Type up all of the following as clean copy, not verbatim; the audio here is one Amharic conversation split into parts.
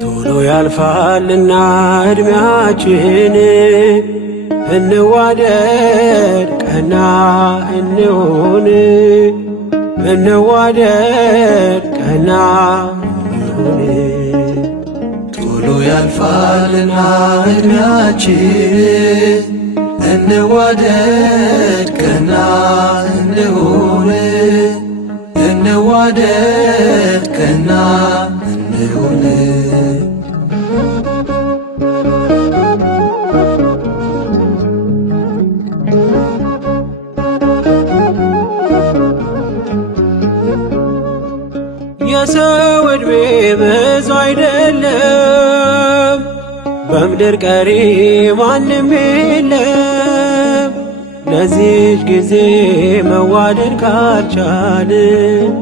ቶሎ ያልፋልና ዕድሜያችን እንዋደድ ቀና እንሁን እንዋደድ ቀና እንሁን። ቶሎ ያልፋልና ዕድሜያችን እንዋደድ ቀና እንሁን እንዋደድ ቀና እንሁን። የሰው ዕድሜ ብዙ አይደለም፣ በምድር ቀሪ ማንም የለም። ለዚች ጊዜ መዋደድ ካልቻልን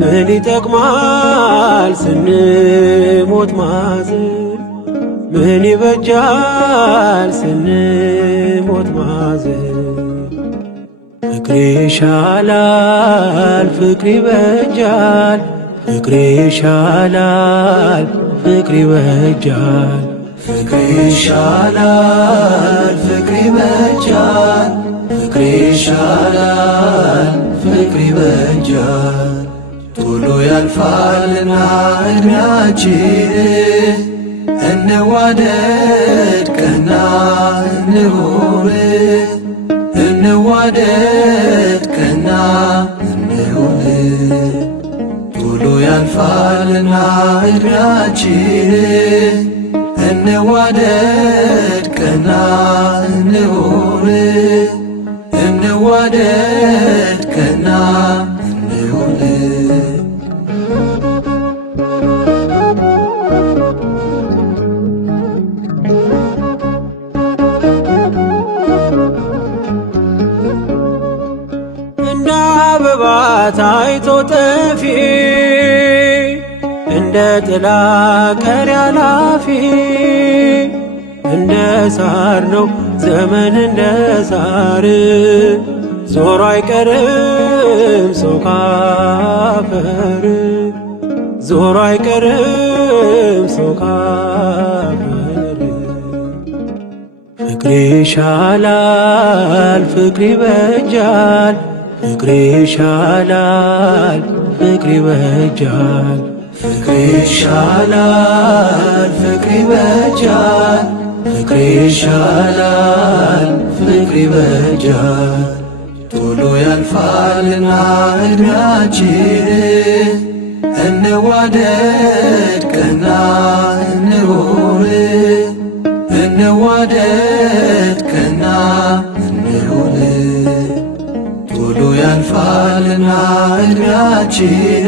ምን ይጠቅማል ስንሞት ማዘን? ምን ይበጃል ስንሞት ማዘን? ፍቅር ይሻላል ፍቅር ይበጃል፣ ፍቅር ይሻላል ፍቅር ይበጃል። ፍቅር ይሻላል ፍቅር ይበጃል፣ ፍቅር ይሻላል ፍቅር ይበጃል። ቶሎ ያልፋልና ዕድሜያችን እንዋደድ ቀና እንሁን እንዋደድ ቀና እንሁን። ቶሎ ያልፋልና ዕድሜያችን እንዋደድ ቀና እንሁን እንዋደድ ቀና እንሁን። እንደ አበባ ታይቶ ጠፊ እንደ ጥላ ቀሪ አላፊ እንደ ሳር ነው ዘመን እንደ ሳር ዞሮ አይቀርም ሰው ካፈር ዞሮ አይቀርም ሰው ካፈር። ፍቅር ይሻላል ፍቅር ይበጃል፣ ፍቅር ይሻላል ፍቅር ይበጃል። ፍቅር ይሻላል ፍቅር ይበጃል፣ ፍቅር ይሻላል ፍቅር ይበጃል። ቶሎ ያልፋልና ዕድሜያችን እንዋደድ ቀና እንሁን እንዋደድ ቀና እንሁን። ቶሎ ያልፋልና ዕድሜያችን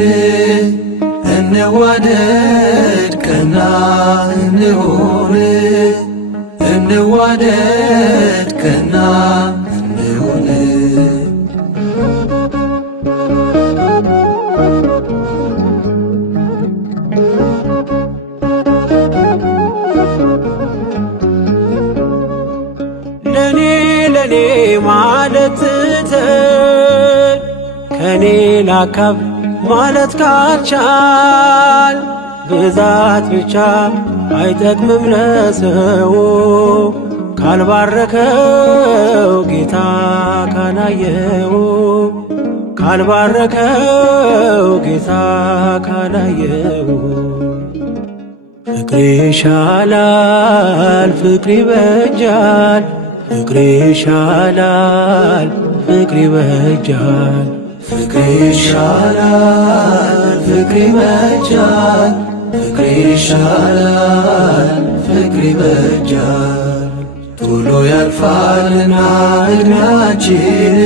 እንዋደድ ቀና እንሁን እንዋደድ ቀና እንሁን። ለኔ ለኔ ማለት ትተን ከኔ ላካብ ማለት ካልቻል ብዛት ብቻ አይጠቅምም ለሰው ካልባረከው ጌታ ካላየው ካልባረከው ጌታ ካላየው። ፍቅር ይሻላል ፍቅር ይበጃል፣ ፍቅር ይሻላል ፍቅር ይበጃል። ፍቅር ይሻላል ፍቅር ይበጃል፣ ፍቅር ይሻላል ፍቅር ይበጃል። ቶሎ ያልፋልና ዕድሜያችን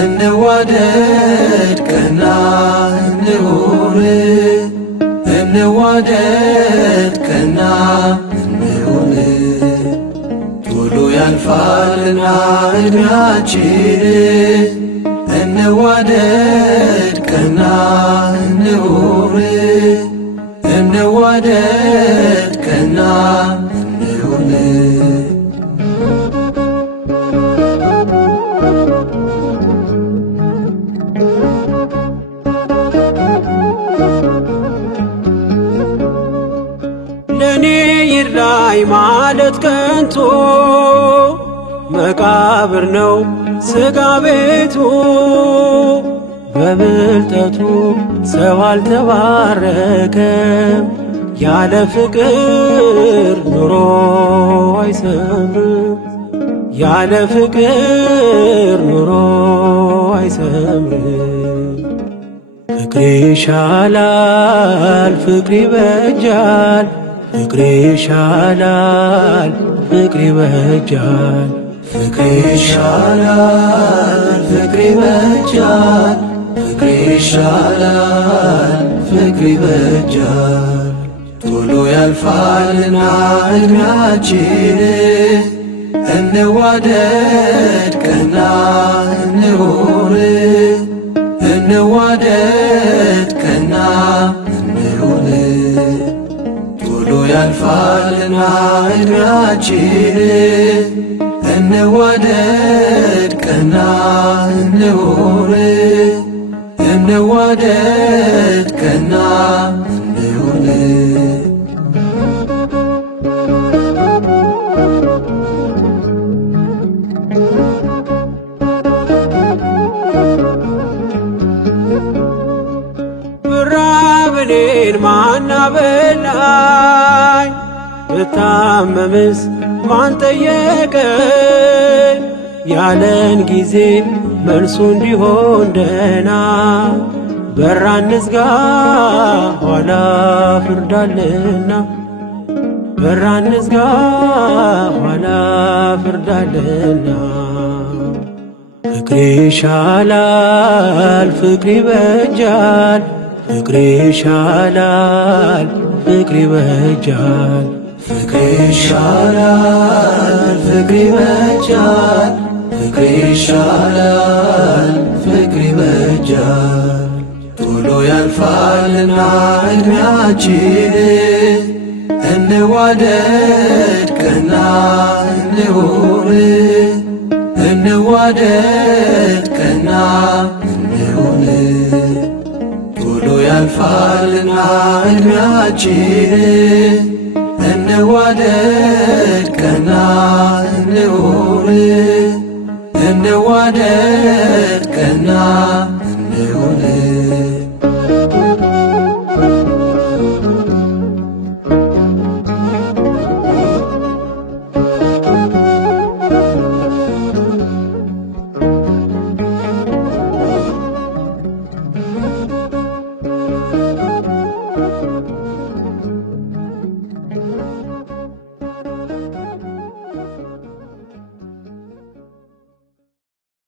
እንዋደድ ቀና እንሁን እንዋደድ ቀና እንሁን። ያልፋልና ዕድሜያችን እንዋደድ ቀና እንሁን እንዋደድ ቀና እንሁን። ለኔ ይርዳኝ ማለት ከንቱ መቃብር ነው ሥጋ ቤቱ። በብልጠቱ ሰው አልተባረከም፣ ያለ ፍቅር ኑሮ አይሰምርም፣ ያለ ፍቅር ኑሮ አይሰምርም። ፍቅር ይሻላል ፍቅር ይበጃል፣ ፍቅር ይሻላል ፍቅር ይበጃል። ፍቅር ይሻላል ፍቅር ይበጃል፣ ፍቅር ይሻላል ፍቅር ይበጃል። ቶሎ ያልፋልና ዕድሜያችን እንዋደድ ቀና እንሁን እንዋደድ ቀና እንሁን። ቶሎ ያልፋልና ዕድሜያችን እንዋደድ ቀና እንሁን እንዋደድ ቀና እንሁን። ብራብ እኔን ማን አበላኝ? ብታመምስ ማን ጠየቀኝ? ያለን ጊዜ መልሱ እንዲሆን ደህና በራ እንዝጋ ኋላ ፍርዳለና፣ በራ እንዝጋ ኋላ ፍርዳለና። ፍቅር ይሻላል ፍቅር ይበጃል፣ ፍቅር ይሻላል ፍቅር ይበጃል። ፍቅር ይሻላል ፍቅር ይበጃል፣ ፍቅር ይሻላል ፍቅር ይበጃል። ቶሎ ያልፋልና ዕድሜያችን እንዋደድ ቀና እንሁን እንዋደድ ቀና እንሁን። ቶሎ ያልፋልና ዕድሜያችን እንዋደድ ቀና እንሁን እንዋደድ ቀና